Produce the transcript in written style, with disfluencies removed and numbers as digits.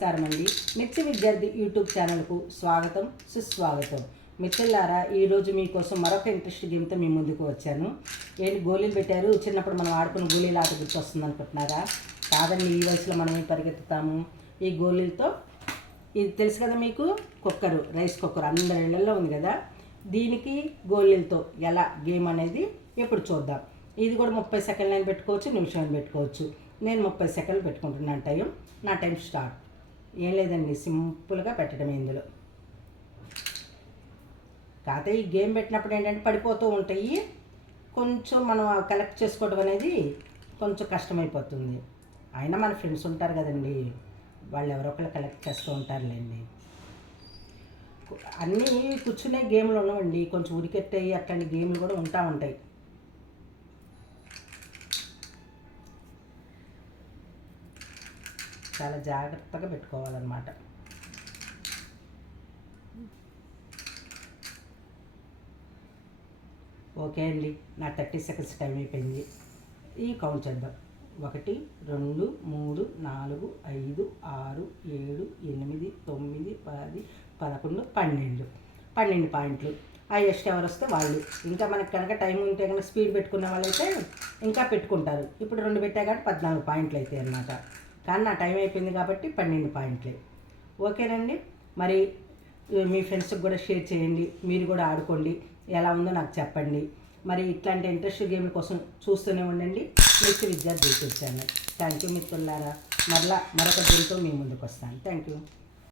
నమస్కారం అండి. మిర్చి విద్యార్థి యూట్యూబ్ ఛానల్కు స్వాగతం, సుస్వాగతం. మిత్రులారా, ఈరోజు మీకోసం మరొక ఇంట్రెస్ట్ గేమ్తో మీ ముందుకు వచ్చాను. ఏంటి గోళీలు పెట్టారు, చిన్నప్పుడు మనం ఆడుకున్న గోళీలు ఆట గుర్తొస్తుంది అనుకుంటున్నారా? కాదండి, ఈ వయసులో మనమే పరిగెత్తుతాము ఈ గోళీలతో. ఇది తెలుసు కదా మీకు, కుక్కరు, రైస్ కుక్కర్ అందరి ఇళ్లలో ఉంది కదా. దీనికి గోళీలతో ఎలా గేమ్ అనేది ఇప్పుడు చూద్దాం. ఇది కూడా 30 సెకండ్లు పెట్టుకోవచ్చు, నిమిషం పెట్టుకోవచ్చు. నేను 30 సెకండ్లు పెట్టుకుంటున్నాను టైం. నా టైం స్టార్ట్. ఏం లేదండి, సింపుల్గా పెట్టడం ఇందులో. కాకపోతే ఈ గేమ్ పెట్టినప్పుడు ఏంటంటే పడిపోతూ ఉంటాయి, కొంచెం మనం కలెక్ట్ చేసుకోవడం అనేది కొంచెం కష్టమైపోతుంది. అయినా మన ఫ్రెండ్స్ ఉంటారు కదండి, వాళ్ళు ఎవరో ఒకరు కలెక్ట్ చేస్తూ ఉంటారులేండి. అన్నీ కూర్చునే గేమ్లు ఉండవండి, కొంచెం ఉరికెత్తాయి అట్లాంటి గేమ్లు కూడా ఉంటాయి. చాలా జాగ్రత్తగా పెట్టుకోవాలన్నమాట. ఓకే అండి, నా 30 సెకండ్స్ టైం అయిపోయింది. ఈ కౌంట్ చేద్దాం. 1 2 3 4 5 6 7 8 9 10 11 12 పాయింట్లు. హైయెస్ట్ ఎవరు వస్తే వాళ్ళు. ఇంకా మనకు కనుక టైం ఉంటే కనుక స్పీడ్ పెట్టుకునే వాళ్ళైతే ఇంకా పెట్టుకుంటారు. ఇప్పుడు 2 పెట్టా కాబట్టి 14 పాయింట్లు అవుతాయి అన్నమాట. కానీ నా టైం అయిపోయింది కాబట్టి 12 పాయింట్లే. ఓకేనండి, మరి మీ ఫ్రెండ్స్కి కూడా షేర్ చేయండి, మీరు కూడా ఆడుకోండి, ఎలా ఉందో నాకు చెప్పండి. మరి ఇట్లాంటి ఇంట్రెస్ట్ గేమ్ల కోసం చూస్తూనే ఉండండి మిర్చి విద్యార్థి యూట్యూబ్ ఛానల్. థ్యాంక్ యూ మిత్రులారా. మరొక గేమ్తో మీ ముందుకు వస్తాను. Thank you.